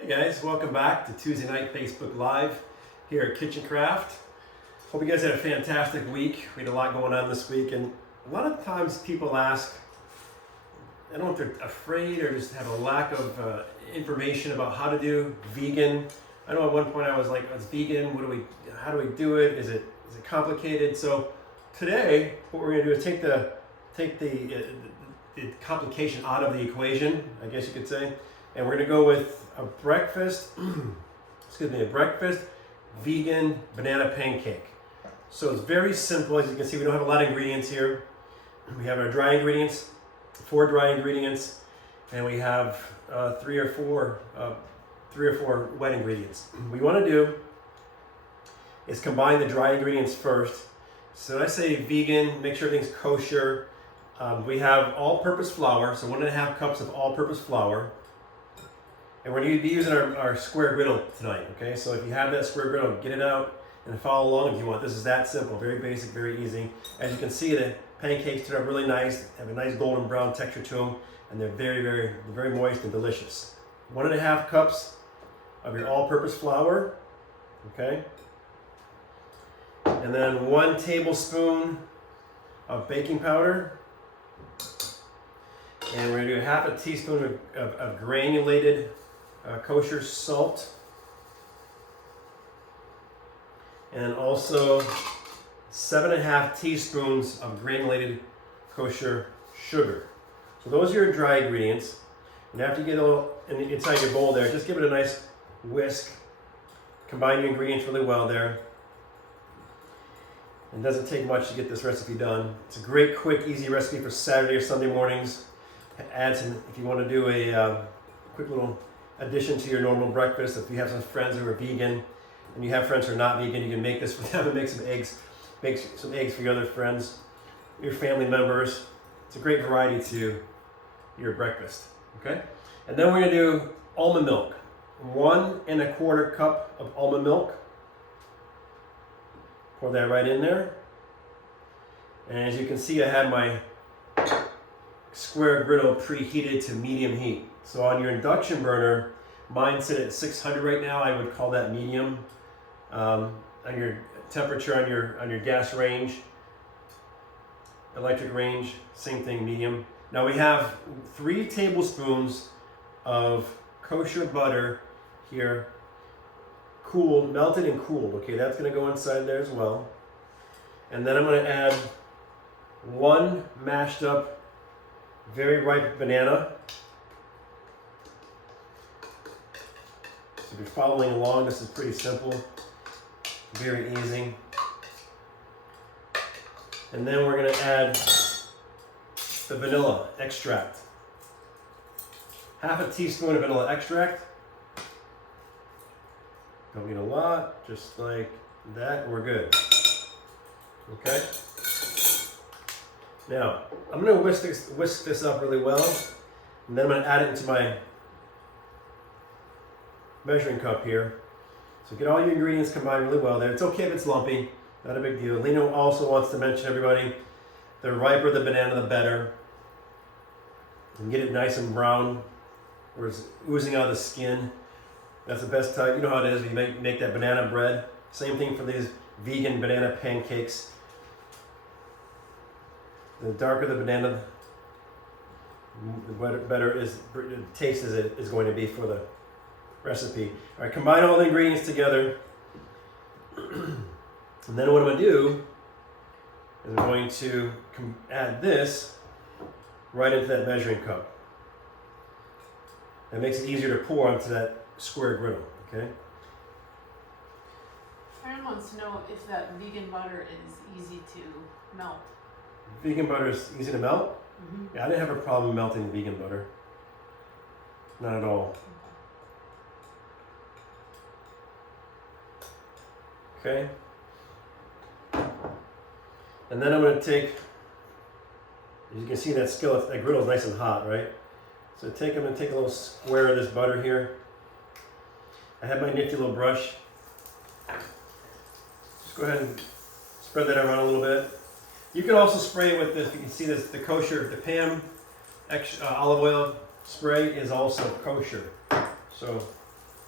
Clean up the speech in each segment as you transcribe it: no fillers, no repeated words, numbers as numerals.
Hey guys, welcome back to Tuesday Night Facebook Live here at Kitchen Craft. Hope you guys had a fantastic week. We had a lot going on this week, and a lot of times people ask, I don't know if they're afraid or just have a lack of information about how to do vegan. I know at one point I was like, it's vegan, how do we do it? Is it complicated? So today, what we're gonna do is take the complication out of the equation, I guess you could say, and we're gonna go with a breakfast vegan banana pancake. So it's very simple. As you can see, we don't have a lot of ingredients here. We have our dry ingredients, 4 dry ingredients, and we have three or four wet ingredients. What we want to do is combine the dry ingredients first. So when I say vegan, make sure everything's kosher. We have all-purpose flour, so 1.5 cups of all-purpose flour. And we're going to be using our square griddle tonight, okay? So if you have that square griddle, get it out and follow along if you want. This is that simple, very basic, very easy. As you can see, the pancakes turn out really nice, have a nice golden brown texture to them, and they're very moist and delicious. 1.5 cups of your all-purpose flour, okay? And then 1 tablespoon of baking powder. And we're going to do 1/2 teaspoon of granulated kosher salt, and also 7.5 teaspoons of granulated kosher sugar. So those are your dry ingredients. And after you get a little inside your bowl there, just give it a nice whisk. Combine your ingredients really well there. It doesn't take much to get this recipe done. It's a great, quick, easy recipe for Saturday or Sunday mornings. Add some, if you want to do a quick little addition to your normal breakfast. If you have some friends who are vegan and you have friends who are not vegan, you can make this for them and make some eggs for your other friends, your family members. It's a great variety to your breakfast, okay? And then we're gonna do almond milk. 1.25 cup of almond milk. Pour that right in there. And as you can see, I have my square griddle preheated to medium heat. So on your induction burner, mine's set at 600 right now. I would call that medium. On your temperature on your gas range, electric range, same thing, medium. Now we have 3 tablespoons of kosher butter here, cooled, melted and cooled. Okay, that's gonna go inside there as well. And then I'm gonna add 1 mashed up, very ripe banana. So if you're following along, this is pretty simple, very easy. And then we're gonna add the vanilla extract. 1/2 teaspoon of vanilla extract. Don't need a lot, just like that, we're good. Okay? Now, I'm gonna whisk this up really well, and then I'm gonna add it into my measuring cup here. So get all your ingredients combined really well there. It's okay if it's lumpy, not a big deal. Lena also wants to mention, everybody, the riper the banana, the better. And get it nice and brown, where it's oozing out of the skin. That's the best type. You know how it is, you make that banana bread. Same thing for these vegan banana pancakes. The darker the banana, the better the taste is going to be for the recipe. All right, combine all the ingredients together. And then what I'm going to do is I'm going to add this right into that measuring cup. That makes it easier to pour onto that square griddle, okay? Aaron wants to know if that vegan butter is easy to melt. Vegan butter is easy to melt? Mm-hmm. Yeah, I didn't have a problem melting vegan butter. Not at all. Okay? And then I'm going to take, as you can see, that skillet, that griddle is nice and hot, right? So I'm going to take a little square of this butter here. I have my nifty little brush. Just go ahead and spread that around a little bit. You can also spray it with this. You can see this, the kosher, the olive oil spray is also kosher. So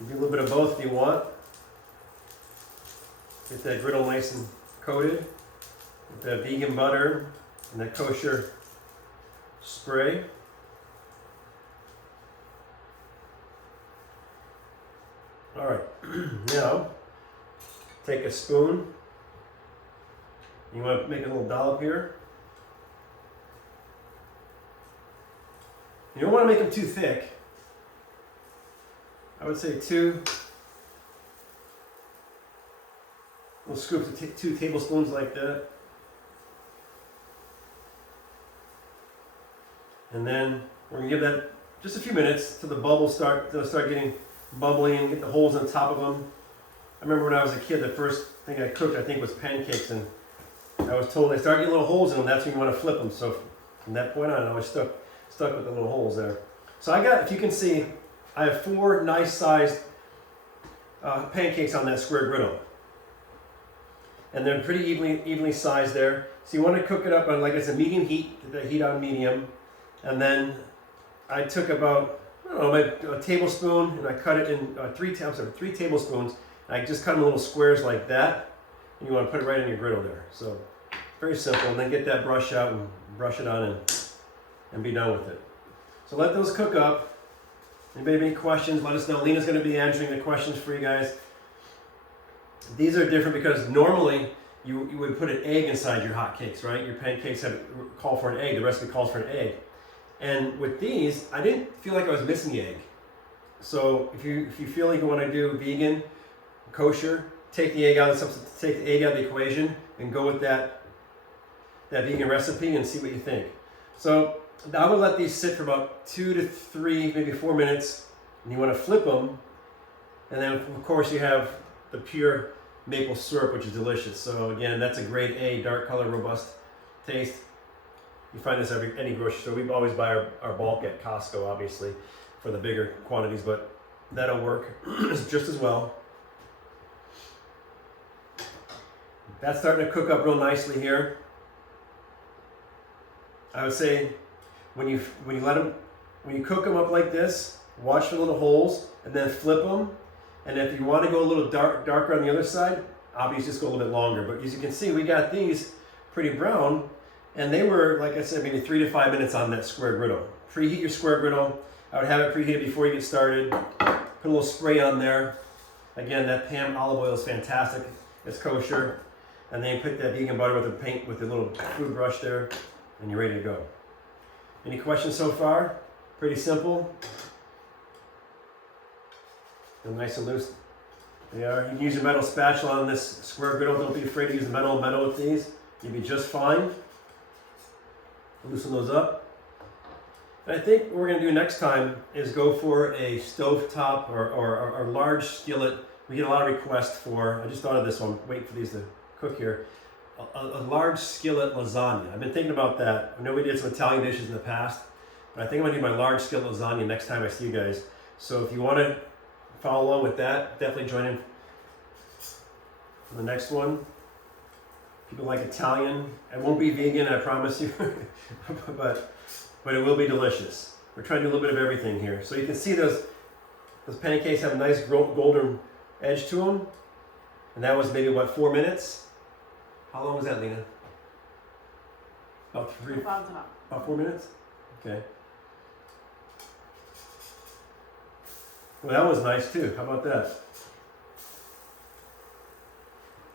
You do a little bit of both if you want. Get that griddle nice and coated with that vegan butter and that kosher spray. All right, now take a spoon. You want to make a little dollop here. You don't want to make them too thick. I would say two little scoops of 2 tablespoons like that. And then we're gonna give that just a few minutes till the bubbles start getting bubbly and get the holes on top of them. I remember when I was a kid, the first thing I cooked, I think, was pancakes, and I was told they start getting little holes in them. That's when you want to flip them. So from that point on, I was stuck with the little holes there. So I got, if you can see, I have 4 nice sized pancakes on that square griddle, and they're pretty evenly sized there. So you want to cook it up on, like it's a medium heat, get the heat on medium, and then I took about, I don't know, a tablespoon, and I cut it in 3 tablespoons. And I just cut them in little squares like that, and you want to put it right in your griddle there. So very simple, and then get that brush out and brush it on and be done with it. So let those cook up. Anybody have any questions, let us know. Lena's going to be answering the questions for you guys. These are different because normally you would put an egg inside your hot cakes, right? Your pancakes call for an egg. The recipe calls for an egg. And with these, I didn't feel like I was missing the egg. So if you feel like you want to do vegan, kosher, take the egg out of the equation and go with that vegan recipe and see what you think. So I would let these sit for about 2 to 3, maybe 4 minutes, and you want to flip them, and then of course you have the pure maple syrup, which is delicious. So again, that's a grade A, dark color, robust taste. You find this any grocery store. We always buy our bulk at Costco, obviously, for the bigger quantities, but that'll work just as well. That's starting to cook up real nicely here. I would say when you cook them up like this, watch for little holes and then flip them. And if you want to go a little darker on the other side, obviously just go a little bit longer. But as you can see, we got these pretty brown, and they were, like I said, maybe 3 to 5 minutes on that square griddle. Preheat your square griddle. I would have it preheated before you get started. Put a little spray on there. Again, that Pam olive oil is fantastic. It's kosher. And then you put that vegan butter with the little food brush there, and you're ready to go. Any questions so far? Pretty simple. They're nice and loose. They are. You can use your metal spatula on this square griddle. Don't be afraid to use metal with these. You'll be just fine. Loosen those up. And I think what we're going to do next time is go for a stovetop or a large skillet. We get a lot of requests for, I just thought of this one, waiting for these to cook here. A large skillet lasagna. I've been thinking about that. I know we did some Italian dishes in the past, but I think I'm going to do my large skillet lasagna next time I see you guys. So if you want to follow along with that, definitely join in for the next one. People like Italian. It won't be vegan, I promise you, but it will be delicious. We're trying to do a little bit of everything here. So you can see those pancakes have a nice golden edge to them. And that was maybe, 4 minutes? How long was that, Lena? About 4 minutes? Okay. Well, that was nice too. How about that?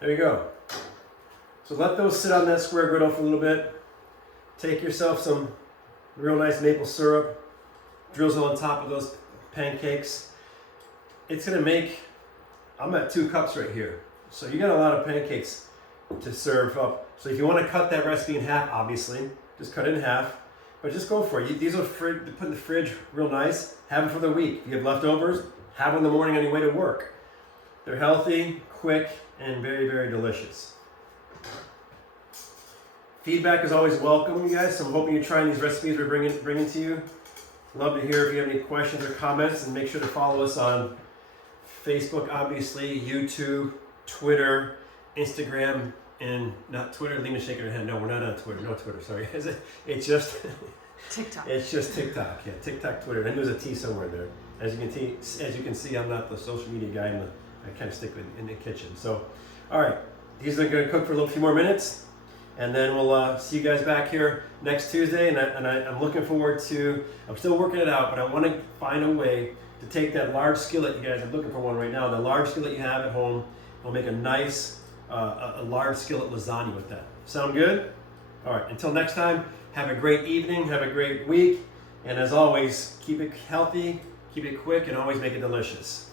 There you go. So let those sit on that square griddle for a little bit. Take yourself some real nice maple syrup. Drizzle on top of those pancakes. It's gonna make, I'm at 2 cups right here. So you got a lot of pancakes to serve up. So if you want to cut that recipe in half, obviously, just cut it in half. But just go for it. These will put in the fridge real nice. Have them for the week. If you have leftovers, have them in the morning on your way to work. They're healthy, quick, and very, very delicious. Feedback is always welcome, you guys. So I'm hoping you're trying these recipes we're bringing to you. Love to hear if you have any questions or comments, and make sure to follow us on Facebook, obviously, YouTube, Twitter, Instagram, and not Twitter. Lena's shaking her head. No, we're not on Twitter. No Twitter. Sorry. It's just TikTok. It's just TikTok, yeah, TikTok, Twitter. And there's a T somewhere there. As you can see, I'm not the social media guy. I kind of stick in the kitchen. So, all right, these are going to cook for a few more minutes, and then we'll see you guys back here next Tuesday. And I'm looking forward to. I'm still working it out, but I want to find a way to take that large skillet. You guys are looking for one right now. The large skillet you have at home. We'll make a nice, a large skillet lasagna with that. Sound good? All right. Until next time. Have a great evening. Have a great week. And as always, keep it healthy, keep it quick, and always make it delicious.